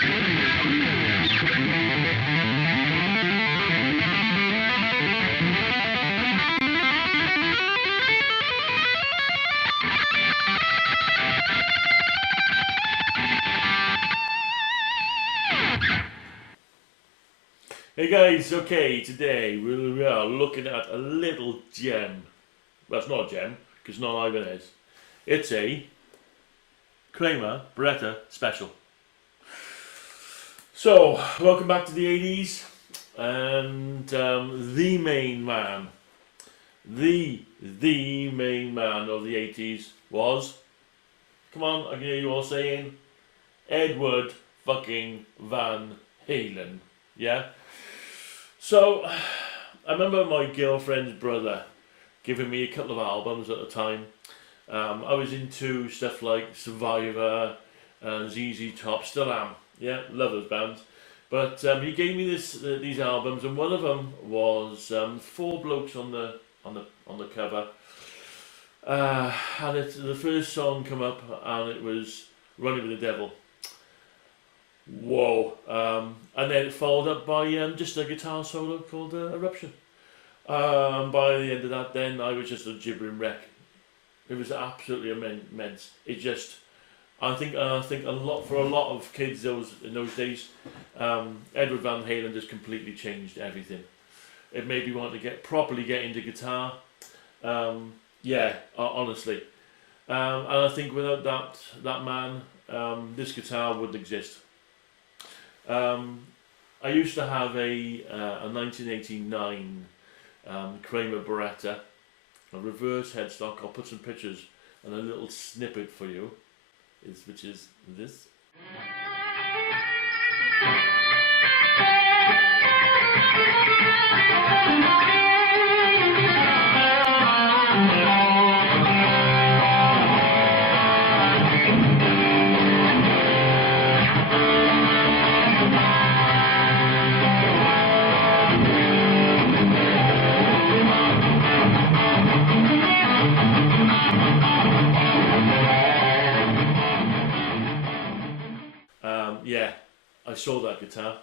Hey guys, okay, today we are looking at a little gem. Well, it's not a gem, because not even is. It's a Kramer Barretta Special. So, welcome back to the 80s, and the main man, the main man of the 80s was, come on, I can hear you all saying, Edward fucking Van Halen, yeah? So, I remember my girlfriend's brother giving me a couple of albums at the time. I was into stuff like Survivor, ZZ Top, still am. Yeah, love those bands. But he gave me these albums, and one of them was four blokes on the cover. And the first song come up, and it was "Running with the Devil." Whoa! And then it followed up by just a guitar solo called "Eruption." By the end of that, then I was just a gibbering wreck. It was absolutely immense. It just, I think a lot of kids in those days, Edward Van Halen just completely changed everything. It made me want to properly get into guitar. Yeah, honestly, and I think without that man, this guitar wouldn't exist. I used to have a 1989 Kramer Barretta, a reverse headstock. I'll put some pictures and a little snippet for you, which is this. Yeah, I sold that guitar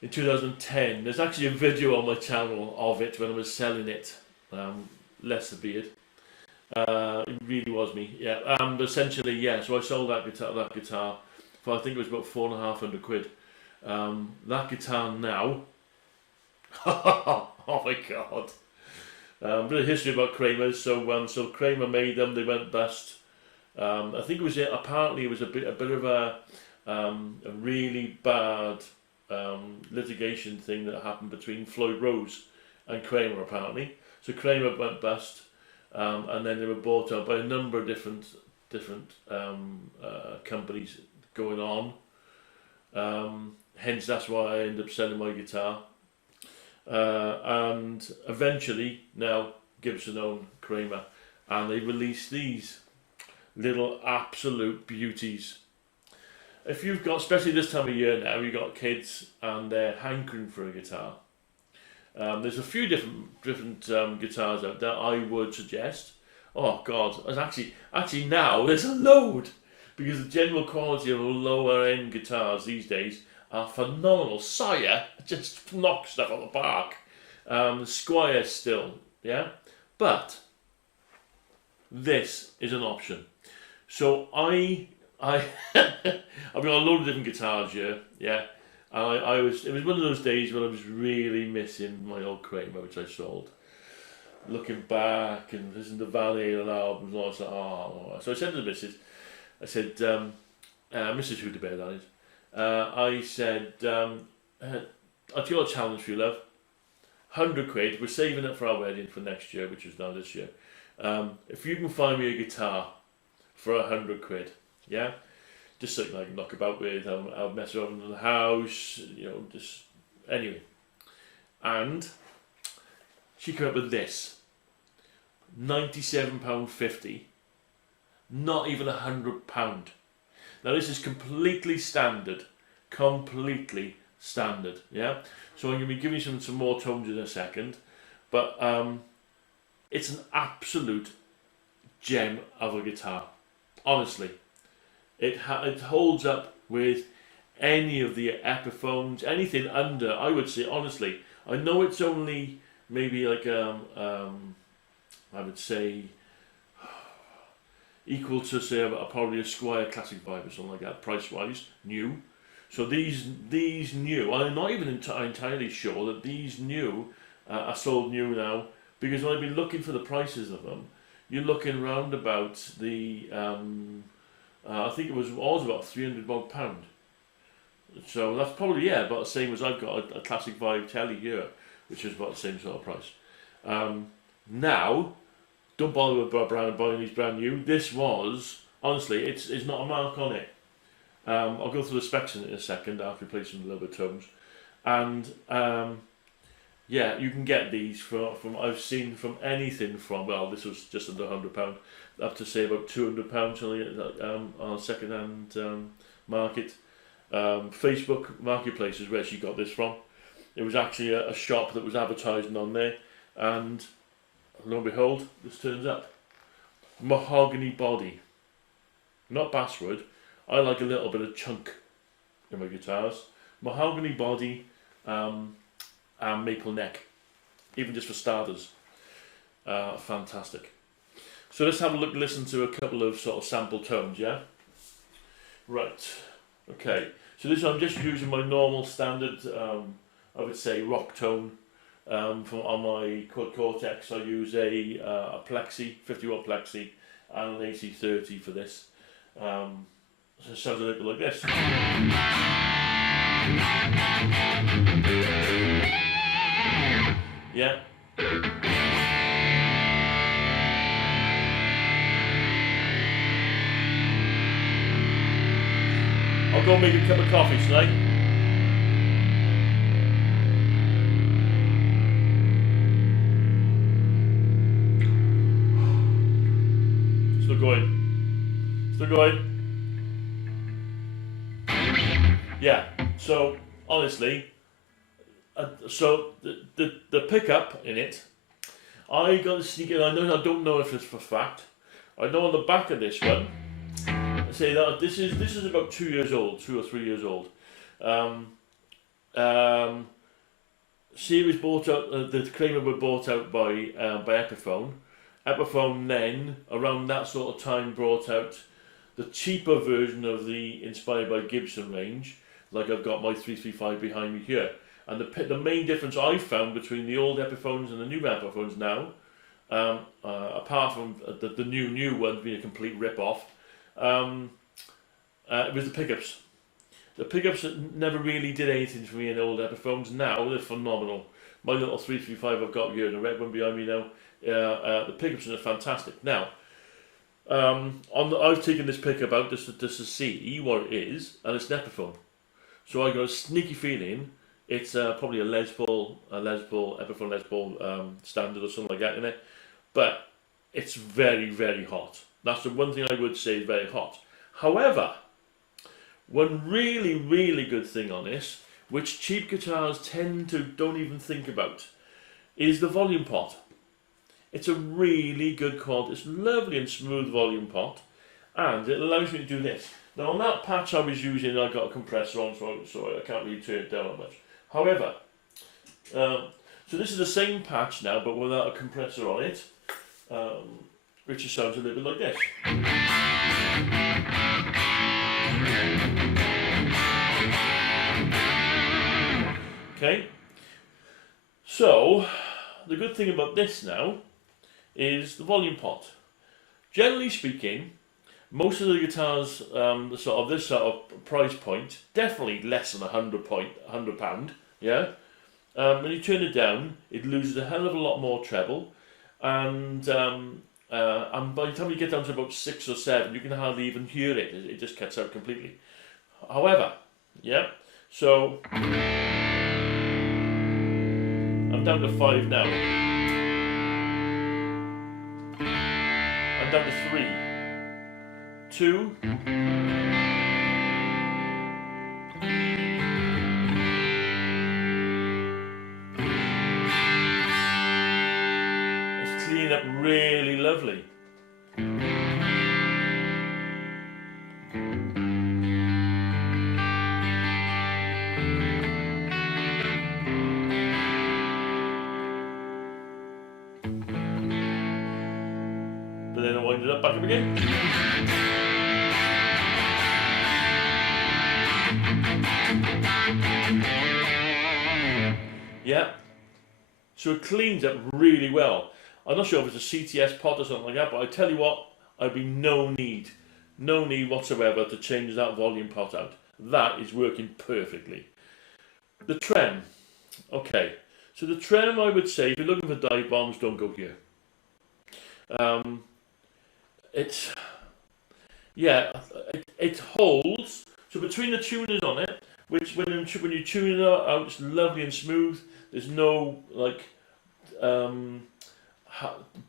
in 2010. There's actually a video on my channel of it when I was selling it. Less the beard. It really was me. Yeah. Essentially, yeah. So I sold that guitar for, I think it was about £450. That guitar now. Oh my god. Bit of history about Kramer's. So Kramer made them. They went bust. I think apparently it was a bit of a really bad litigation thing that happened between Floyd Rose and Kramer apparently. So Kramer went bust, and then they were bought out by a number of different companies going on. Hence, that's why I ended up selling my guitar. And eventually, now Gibson owned Kramer, and they released these little absolute beauties. If you've got, especially this time of year now, you've got kids and they're hankering for a guitar. There's a few different guitars out there I would suggest. Oh God, there's actually now there's a load, because the general quality of lower end guitars these days are phenomenal. Sire just knocks stuff out of the park. Squire still, yeah, but this is an option. So I've got a load of different guitars here, yeah. And it was one of those days when I was really missing my old Kramer, which I sold. Looking back and listening to Van Halen albums, and I was like, oh. So I said to the missus, I said, Mrs. Hudebear, that is. I said, I've got a challenge for you, love. £100. We're saving it for our wedding for next year, which is now this year. If you can find me a guitar for £100, yeah, just something I can knock about with. I'll mess around in the house, just anyway. And she came up with this, £97.50, not even £100. Now this is completely standard, yeah. So I'm going to be giving you some more tones in a second, but it's an absolute gem of a guitar. Honestly, it holds up with any of the Epiphones, anything under, I would say, honestly, I know it's only maybe like, I would say, equal to, say, probably a Squire Classic Vibe or something like that, price-wise, new. So these new, I'm not even entirely sure that these new are sold new now, because when I've been looking for the prices of them, you're looking round about the, I think it was always about £300. So that's probably, yeah, about the same as I've got a Classic Vibe telly here, which is about the same sort of price. Now, don't bother with buying these brand new. This was, honestly, it's not a mark on it. I'll go through the specs in a second after replacing the little bit tones. And yeah, you can get these from I've seen from anything from, well, this was just under £100, up to say about £200 on a second-hand market. Facebook Marketplace is where she got this from. It was actually a shop that was advertising on there, and lo and behold, this turns up. Mahogany body, not basswood. I like a little bit of chunk in my guitars. Mahogany body and maple neck, even just for starters. Fantastic. So let's have a look, listen to a couple of sort of sample tones, yeah? Right, okay. So this I'm just using my normal standard, I would say, rock tone. On my Quad Cortex, I use a Plexi, 50-watt Plexi, and an AC30 for this. So it sounds a little bit like this. Yeah. I'll go make a cup of coffee tonight. Still going. Yeah, so honestly, so the pickup in it, I got to sneak in. I don't know if it's for fact. I know on the back of this one, I say that this is about 2 years old, 2 or 3 years old. Series bought out, the Kramer were bought out by Epiphone. Epiphone then, around that sort of time, brought out the cheaper version of the Inspired by Gibson range, like I've got my 335 behind me here. And the main difference I found between the old Epiphones and the new Epiphones now, apart from the new one being a complete rip-off, it was the pickups. The pickups never really did anything for me in old Epiphones. Now they're phenomenal. My little 335 I've got here, the red one behind me now, the pickups are fantastic. Now, I've taken this pickup out just to see what it is, and it's an Epiphone. So I got a sneaky feeling it's probably a Les Paul, Epiphone Les Paul standard or something like that in it. But it's very, very hot. That's the one thing I would say is very hot. However, one really, really good thing on this, which cheap guitars don't even think about, is the volume pot. It's a really good quality, it's lovely and smooth volume pot, and it allows me to do this. Now on that patch I was using, I got a compressor on, so I can't really turn it down that much. However, so this is the same patch now, but without a compressor on it, which just sounds a little bit like this. Okay, so the good thing about this now is the volume pot. Generally speaking, most of the guitars, this sort of price point, definitely less than £100, yeah. When you turn it down, it loses a hell of a lot more treble, and by the time you get down to about 6 or 7, you can hardly even hear it. It just cuts out completely. However, yeah. So I'm down to 5 now. I'm down to 3, 2. It's cleaning up really lovely. wind it up, back up again. Yeah, so it cleans up really well. I'm not sure if it's a CTS pot or something like that, but I tell you what, I'd be no need whatsoever to change that volume pot out. That is working perfectly. The trem, okay. So the trem, I would say, if you're looking for dive bombs, don't go here. It holds. So between the tuners on it, which when you tune it out, it's lovely and smooth. There's no like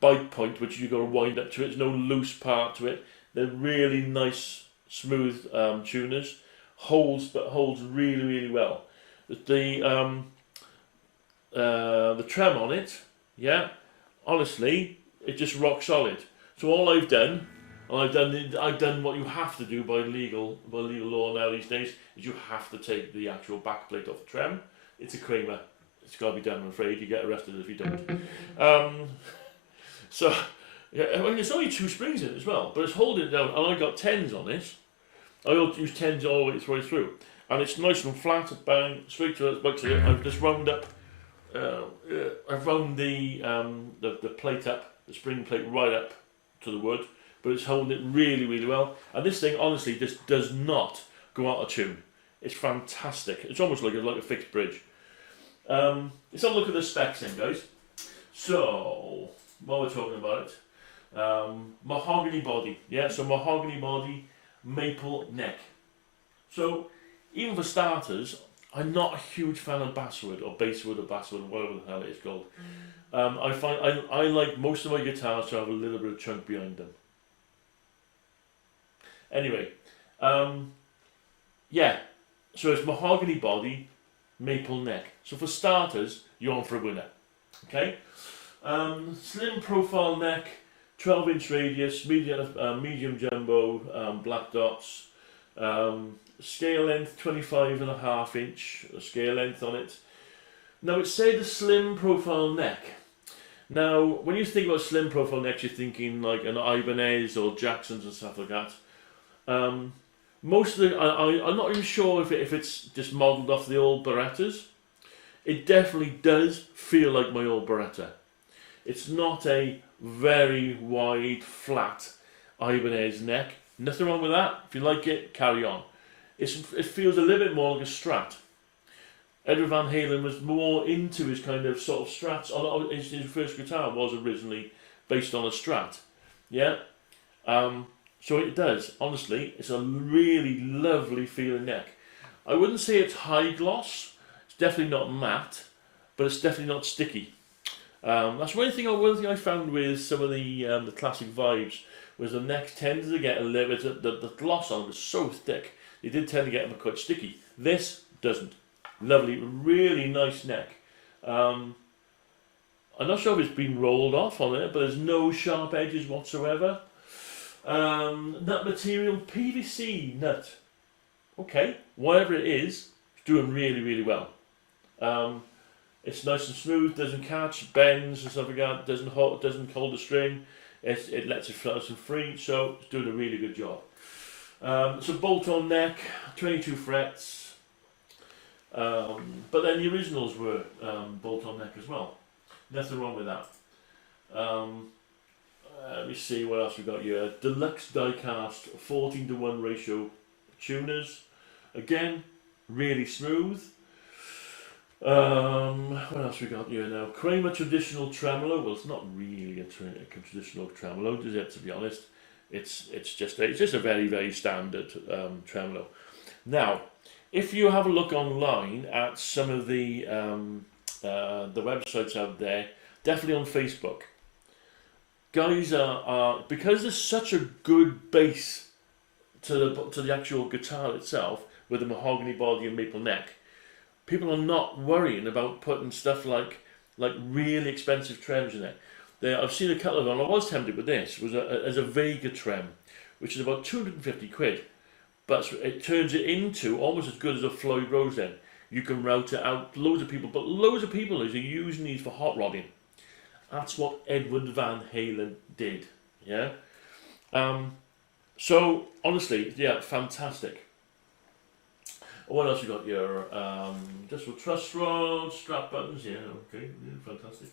bite point which you've got to wind up to it. There's no loose part to it. They're really nice, smooth tuners. Holds really, really well. The trem on it, yeah, honestly, it just rock solid. So all I've done what you have to do by legal law now these days, is you have to take the actual back plate off the trem. It's a Kramer. It's got to be done, I'm afraid. You get arrested if you don't. So, yeah, I mean, it's only 2 springs in it as well, but it's holding it down, and I got 10s on this. I use 10s all the way through. And it's nice and flat, bang, straight to the back to it. I've just wound up, I've wound the plate up, the spring plate right up to the wood, but it's holding it really, really well. And this thing, honestly, just does not go out of tune. It's fantastic. It's almost like a fixed bridge. Let's have a look at the specs then, guys. So, while we're talking about it, mahogany body. Yeah, so mahogany body, maple neck. So, even for starters, I'm not a huge fan of basswood or basswood or basswood, whatever the hell it is called. I find I like most of my guitars to have a little bit of chunk behind them. Anyway, yeah, so it's mahogany body, maple neck. So for starters, you're on for a winner. Okay, slim profile neck, 12-inch radius, medium jumbo, black dots. Scale length 25.5 inch scale length on it. Now it said a slim profile neck. Now when you think about slim profile necks, you're thinking like an Ibanez or Jackson's and stuff like that. Most of the I'm not even sure if it's just modelled off the old Barrettas. It definitely does feel like my old Barretta. It's not a very wide flat Ibanez neck. Nothing wrong with that. If you like it, carry on. It feels a little bit more like a Strat. Edward Van Halen was more into his kind of sort of Strats. His first guitar was originally based on a Strat. Yeah? So it does. Honestly, it's a really lovely feeling neck. I wouldn't say it's high gloss. It's definitely not matte, but it's definitely not sticky. That's one thing I found with some of the classic vibes, was the necks tended to get a little bit, the gloss on it was so thick, they did tend to get them quite sticky. This doesn't. Lovely, really nice neck. I'm not sure if it's been rolled off on it, but there's no sharp edges whatsoever. Nut material, PVC nut. Okay, whatever it is, it's doing really, really well. It's nice and smooth, doesn't catch, bends and stuff like that, doesn't hold the string. It lets it float and free, so it's doing a really good job. So bolt-on neck, 22 frets, but then the originals were bolt-on neck as well. Nothing wrong with that. Let me see what else we got here. Deluxe die-cast 14:1 ratio tuners. Again, really smooth. What else we got here now? Kramer traditional tremolo. Well, it's not really a traditional tremolo, is it? To be honest, it's just a very, very standard tremolo. Now, if you have a look online at some of the websites out there, definitely on Facebook, guys are because there's such a good bass to the actual guitar itself with the mahogany body and maple neck. People are not worrying about putting stuff like really expensive trems in it. I've seen a couple of them. I was tempted with this. Was as a Vega trem, which is about 250 quid, but it turns it into almost as good as a Floyd Rose. Then you can route it out. Loads of people are using these for hot rodding. That's what Edward Van Halen did. Yeah. So honestly, yeah, fantastic. What else you got here? Just for truss rods, strap buttons. Yeah, okay, yeah, fantastic.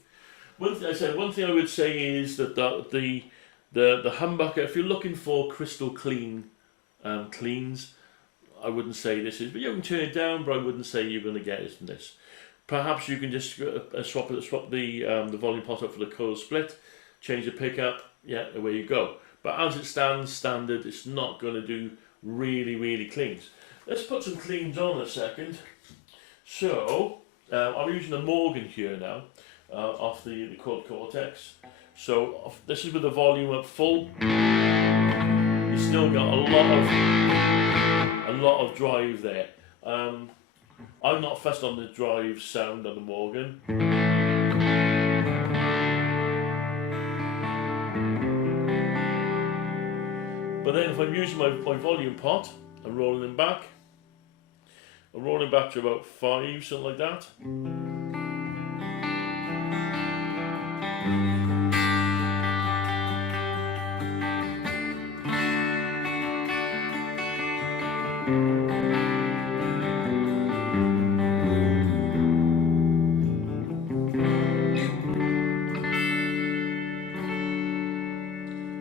One thing I would say is that the humbucker. If you're looking for crystal clean cleans, I wouldn't say this is. But you can turn it down. But I wouldn't say you're going to get it from this. Perhaps you can just swap the volume pot up for the coil split, change the pickup. Yeah, away you go. But as it stands, standard, it's not going to do really cleans. Let's put some cleans on a second. So, I'm using a Morgan here now, off the Quad Cortex. So, this is with the volume up full. It's still got a lot of drive there. I'm not fussed on the drive sound on the Morgan. But then if I'm using my volume pot, I'm rolling them back. I'm rolling back to about 5, something like that.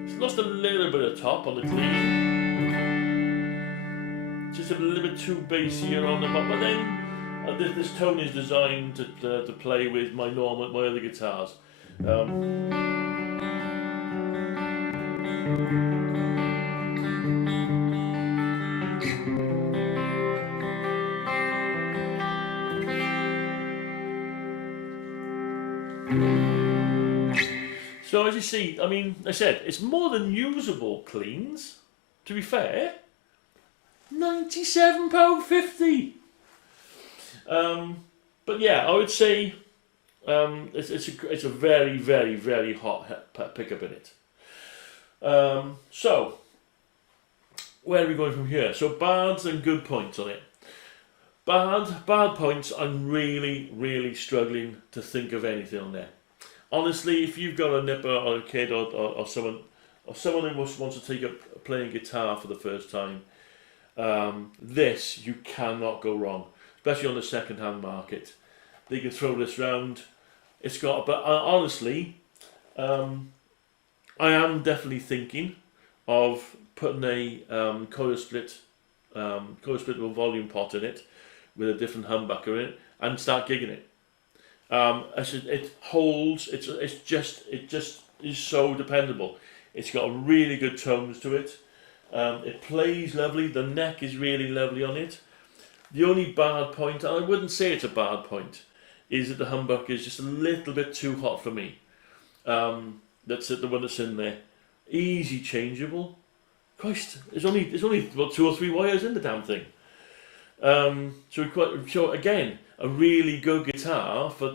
It's lost a little bit of top on the clean. Just a little bit too bassy here on the top, but then this tone is designed to play with my other guitars. So as you see, I mean, I said it's more than usable cleans. To be fair, £97.50. But yeah, I would say it's a very hot pickup in it. So where are we going from here? So bads and good points on it. Bad points. I'm really struggling to think of anything on there. Honestly, if you've got a nipper or a kid or someone who wants to take up playing guitar for the first time, this you cannot go wrong, especially on the second-hand market. They can throw this round. It's got, but honestly, I am definitely thinking of putting a coil split with a volume pot in it, with a different humbucker in it, and start gigging it. It holds. It just is so dependable. It's got really good tones to it. It plays lovely. The neck is really lovely on it. The only bad point, and I wouldn't say it's a bad point, is that the humbucker is just a little bit too hot for me. That's the one that's in there. Easy changeable. Christ, there's only about 2 or 3 wires in the damn thing. So again, a really good guitar for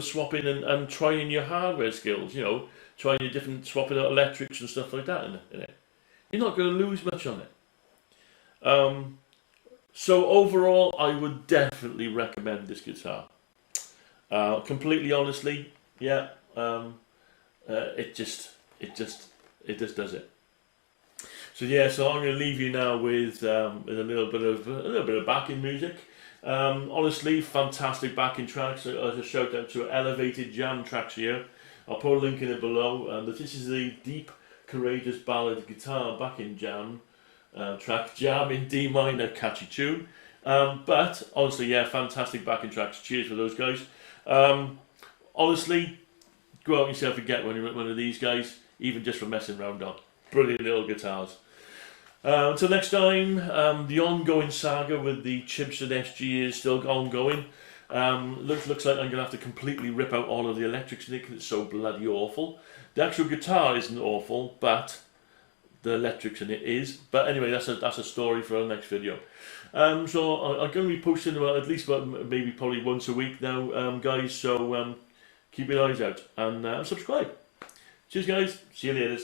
swapping and trying your hardware skills. You know, trying your different swapping out electrics and stuff like that in it. You're not going to lose much on it. So overall, I would definitely recommend this guitar. Completely honestly, yeah. It just does it. So yeah, so I'm going to leave you now with a little bit of backing music. Honestly, fantastic backing tracks. As a shout out to Elevated Jam tracks here. I'll put a link in it below. This is the Deep Courageous Ballad Guitar backing jam track. Jam in D minor, catchy tune. But honestly, yeah, fantastic backing tracks. Cheers for those guys. Honestly, go out yourself and get one of these guys, even just for messing around on. Brilliant little guitars. Until next time, the ongoing saga with the Chibson SG is still ongoing. Looks like I'm going to have to completely rip out all of the electrics in it because it's so bloody awful. The actual guitar isn't awful, but the electrics in it is. But anyway, that's a story for our next video. So I'm going to be posting probably once a week now, guys. So keep your eyes out and subscribe. Cheers, guys. See you later.